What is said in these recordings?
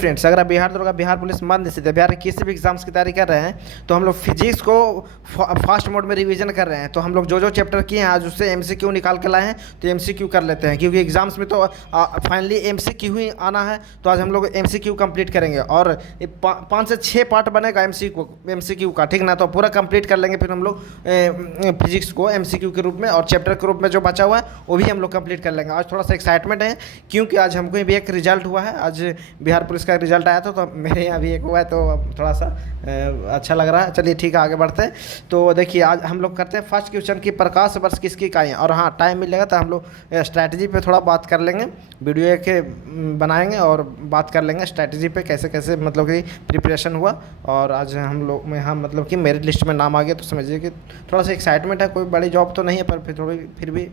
Friends, अगर आप बिहार दरोगा, बिहार पुलिस मध्य से बिहार के किसी भी एग्जाम्स की तैयारी कर रहे हैं तो हम लोग फिजिक्स को फास्ट मोड में रिवीजन कर रहे हैं। तो हम लोग जो चैप्टर किए हैं आज उससे एमसीक्यू निकाल के लाए हैं, तो एमसीक्यू कर लेते हैं क्योंकि एग्जाम्स में तो फाइनली एमसीक्यू ही आना है। तो आज हम लोग एमसीक्यू कंप्लीट करेंगे और 5 से 6 पार्ट बनेगा एमसीक्यू का, ठीक ना। तो पूरा कंप्लीट कर लेंगे फिर हम लोग फिजिक्स को एमसीक्यू के रूप में, और चैप्टर के रूप में जो बचा हुआ है वो भी हम लोग कंप्लीट कर लेंगे। आज थोड़ा सा एक्साइटमेंट है क्योंकि आज हमको भी एक रिजल्ट हुआ है। आज बिहार पुलिस का रिजल्ट आया था, तो मेरे यहाँ भी एक हुआ है, तो थोड़ा सा अच्छा लग रहा है। चलिए ठीक है, आगे बढ़ते हैं। तो देखिए आज हम लोग करते हैं फर्स्ट क्वेश्चन की प्रकाश वर्ष किसकी इकाई है। और हाँ, टाइम मिलेगा तो हम लोग स्ट्रैटेजी पे थोड़ा बात कर लेंगे, वीडियो के बनाएंगे और बात कर लेंगे स्ट्रैटेजी पे कैसे कैसे मतलब कि प्रिपरेशन हुआ। और आज हम लोग में हाँ मतलब कि मेरिट लिस्ट में नाम आ गया, तो समझिए कि थोड़ा सा एक्साइटमेंट है। कोई बड़ी जॉब तो नहीं है, पर फिर भी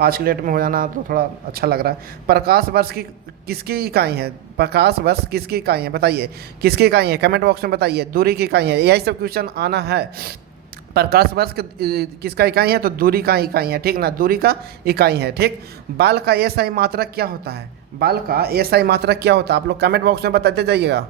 आज की डेट में हो जाना तो थोड़ा अच्छा लग रहा है। प्रकाश वर्ष की किसकी इकाई है? प्रकाश वर्ष किसकी इकाई है बताइए, किसकी इकाई है? कमेंट बॉक्स में बताइए। दूरी की इकाई है, यही सब क्वेश्चन आना है। प्रकाश वर्ष किसका इकाई है? तो दूरी का इकाई है, ठीक ना, दूरी का इकाई है, ठीक। बाल का एसआई मात्रक क्या होता है? बाल का एसआई मात्रक क्या होता है? आप लोग कमेंट बॉक्स में बताते जाइएगा।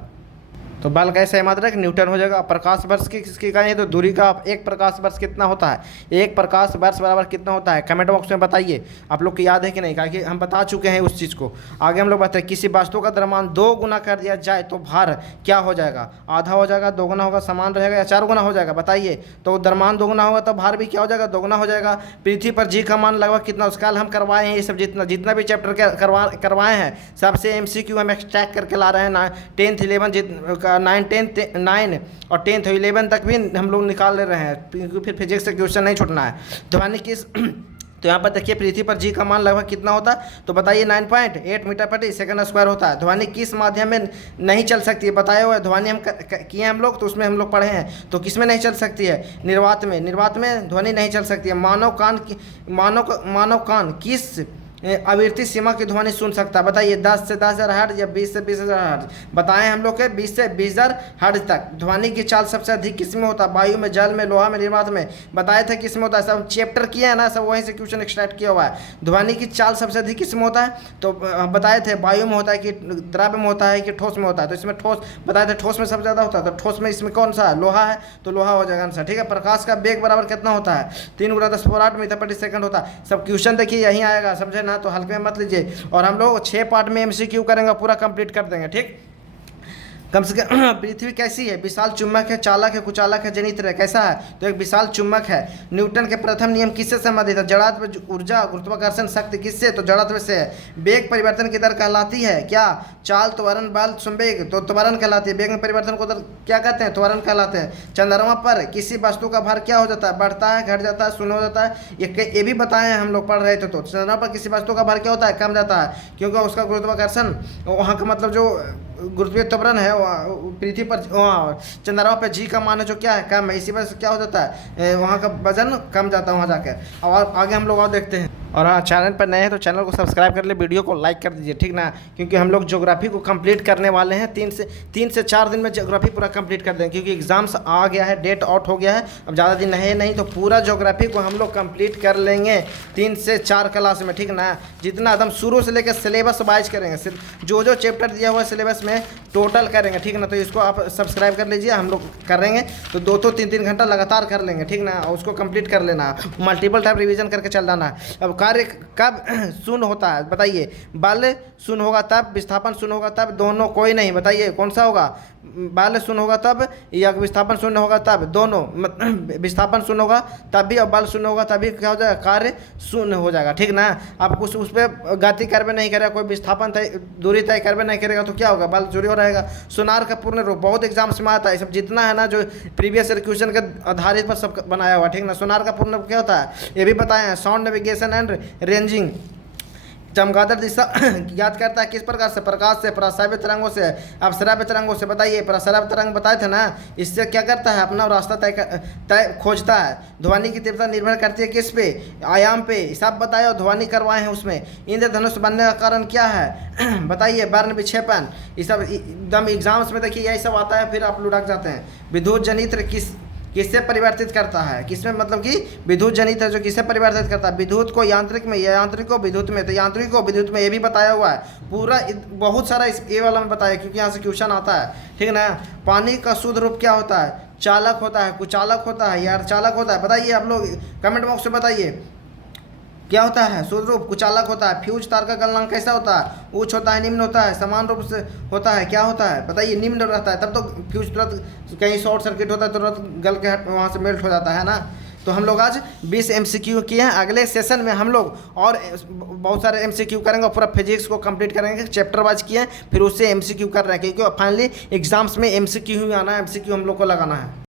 तो बाल का एसआई मात्रक न्यूटन हो जाएगा। प्रकाश वर्ष की किसकी इकाई है? तो दूरी का। एक प्रकाश वर्ष कितना होता है? एक प्रकाश वर्ष बराबर कितना होता है? कमेंट बॉक्स में बताइए। आप लोग को याद है कि नहीं? क्योंकि हम बता चुके हैं उस चीज़ को। आगे हम लोग बताएं, किसी वस्तु का द्रव्यमान 2 गुना कर दिया जाए तो भार क्या हो जाएगा? आधा हो जाएगा, 2 गुना होगा, समान रहेगा, या 4 गुना हो जाएगा? बताइए। तो द्रव्यमान 2 गुना होगा तो भार भी क्या हो जाएगा? 2 गुना हो जाएगा। पृथ्वी पर जी का मान लगभग कितना? उसका हम करवाए हैं, ये सब जितना भी चैप्टर करवाए हैं सबसे एमसीक्यू हम एक्सट्रैक्ट करके ला रहे हैं। 10th 11 9 और 10th 11 तक भी हम लोग निकाल ले रहे हैं, क्योंकि फिर फिजिक्स से क्वेश्चन नहीं छूटना है। ध्वनि किस तो यहाँ पर देखिए पृथ्वी पर जी का मान लगभग कितना होता है? तो बताइए 9.8 मीटर प्रति सेकंड स्क्वायर होता है। ध्वनि किस माध्यम में नहीं चल सकती है? बताया हुआ है, ध्वनि हम किए हम लोग, तो उसमें हम लोग पढ़े हैं। तो किस में नहीं चल सकती है? निर्वात में। निर्वात में ध्वनि नहीं चल सकती है। मानव कान किस आवृत्ति सीमा की ध्वनि सुन सकता है? बताइए। 10 से 10,000 हर्ट्ज या 20 से 20,000 हर्ट्ज? बताएं हम लोग के 20 से 20,000 हर्ट्ज तक। ध्वनि की चाल सबसे अधिक किस में होता है? वायु में, जल में, लोहा में, निर्वात में। बताए थे किस में होता है? सब चैप्टर किए हैं ना, सब वहीं से क्वेश्चन एक्सट्रैक्ट किया हुआ है। ध्वनि की चाल सबसे अधिक किस में होता है? तो बताए थे वायु में होता है कि द्रव्य में होता है कि ठोस में होता है? तो इसमें ठोस बताए थे, ठोस में सबसे ज़्यादा होता है। तो ठोस में इसमें कौन सा है? लोहा है, तो लोहा हो जाएगा आंसर, ठीक है। प्रकाश का वेग बराबर कितना होता है? 3 × 10⁸ मीटर प्रति सेकंड होता है। सब क्वेश्चन देखिए यहीं आएगा, समझे ना, तो हल्के में मत लीजिए। और हम लोग 6 पार्ट में एमसीक्यू करेंगे, पूरा कंप्लीट कर देंगे, ठीक। कम से कम पृथ्वी कैसी है? विशाल चुंबक है, चालक है, कुचालक है, जनित्र है? कैसा है? तो एक विशाल चुंबक है। न्यूटन के प्रथम नियम किससे संबंधित है? जड़त्व ऊर्जा, गुरुत्वाकर्षण शक्ति किससे? तो जड़त्व से है। वेग परिवर्तन की दर कहलाती है क्या? चाल, त्वरण, बल, संवेग, तो त्वरण कहलाती है। वेग में परिवर्तन को दर क्या कहते हैं? त्वरण कहलाते हैं। चंद्रमा पर किसी वस्तु का भार क्या हो जाता है? बढ़ता है, घट जाता है, शून्य हो जाता है? ये भी बताए हैं हम लोग, पढ़ रहे थे। तो चंद्रमा पर किसी वस्तु का भार क्या होता है? कम जाता है, क्योंकि उसका गुरुत्वाकर्षण वहाँ का मतलब जो गुरुत्वीय त्वरण है पृथ्वी पर, चंद्रमा पर जी का मान है जो क्या है? कम है। इसी वजह से क्या हो जाता है? वहाँ का वजन कम जाता है वहाँ जाकर। और आगे हम लोग और देखते हैं। और हाँ, चैनल पर नए हैं तो चैनल को सब्सक्राइब कर ले, वीडियो को लाइक कर दीजिए, ठीक ना, क्योंकि हम लोग ज्योग्राफी को कंप्लीट करने वाले हैं। 3 से 4 दिन में ज्योग्राफी पूरा कंप्लीट कर देंगे, क्योंकि एग्जाम्स आ गया है, डेट आउट हो गया है, अब ज़्यादा दिन है नहीं। तो पूरा ज्योग्राफी को हम लोग कंप्लीट कर लेंगे 3 से 4 क्लास में, ठीक ना। जितना एकदम शुरू से लेकर सिलेबस वाइज करेंगे, जो चैप्टर दिया हुआ है सिलेबस में टोटल करेंगे, ठीक ना। तो इसको आप सब्सक्राइब कर लीजिए, हम लोग करेंगे तो 2 3 घंटा लगातार कर लेंगे, ठीक ना। और उसको कंप्लीट कर लेना, मल्टीपल टाइम रिवीजन करके चल जाना है। अब कार्य कब शून्य होता है? बताइए। बल शून्य होगा तब, विस्थापन शून्य होगा तब, दोनों कोई नहीं। बताइए कौन सा होगा? बल शून्य होगा तब या विस्थापन शून्य होगा तब? दोनों। विस्थापन शून्य होगा तब भी और बल शून्य होगा तभी क्या हो जाएगा? कार्य शून्य हो जाएगा, ठीक ना। आप कुछ उस पर गति करवे नहीं करेगा, कोई विस्थापन दूरी तय करवे नहीं करेगा, तो क्या होगा? बल जीरो रहेगा। सोनार का पूर्ण रूप बहुत एग्जाम्स में आता है, सब जितना है ना जो प्रीवियस ईयर क्वेश्चन के आधारित पर सब बनाया हुआ, ठीक ना। सोनार का पूर्ण रूप क्या होता है? ये भी बताए हैं। Sound navigation and ranging. चमगादड़ दिशा याद करता है किस प्रकार से? प्रकाश से, प्रस्राव्य तरंगों से, अपसराव्य तरंगों से। बताइए। प्रस्राव्य तरंग बताए थे ना, इससे क्या करता है? अपना रास्ता तय खोजता है। ध्वनि की तीव्रता निर्भर करती है किस पे? आयाम पे। सब बताए और ध्वनि करवाए हैं उसमें। इंद्रधनुष बनने का कारण क्या है? बताइए। वर्ण विक्षेपण। ये सब एकदम एग्जाम्स में देखिए यही सब आता है, फिर आप लुढ़क जाते हैं। विद्युत जनित्र किससे परिवर्तित करता है, किसमें मतलब कि विद्युत जनित है जो किससे परिवर्तित करता है, विद्युत को यांत्रिक में, यांत्रिक को विद्युत में, तो यांत्रिक को विद्युत में, ये भी बताया हुआ है पूरा, बहुत सारा इस ए वाला में बताया क्योंकि यहाँ से क्वेश्चन आता है, ठीक है ना। पानी का शुद्ध रूप क्या होता है, चालक होता है, कुचालक होता है या अर्धचालक होता है, बताइए आप लोग कमेंट बॉक्स में बताइए क्या होता है, शुद्ध रूप कुचालक होता है। फ्यूज तार का गलनांक कैसा होता है, उच्च होता है, निम्न होता है, समान रूप से होता है, क्या होता है बताइए, निम्न रहता है, तब तो फ्यूज तुरंत कहीं शॉर्ट सर्किट होता है तुरंत गल के वहाँ से मेल्ट हो जाता है ना। तो हम लोग आज 20 MCQ किए हैं, अगले सेशन में हम लोग और बहुत सारे MCQ करेंगे और पूरा फिजिक्स को कंप्लीट करेंगे, चैप्टर वाइज किए हैं, फिर उससे MCQ कर रहे हैं क्योंकि फाइनली एग्जाम्स में MCQ ही आना है, MCQ हम लोग को लगाना है।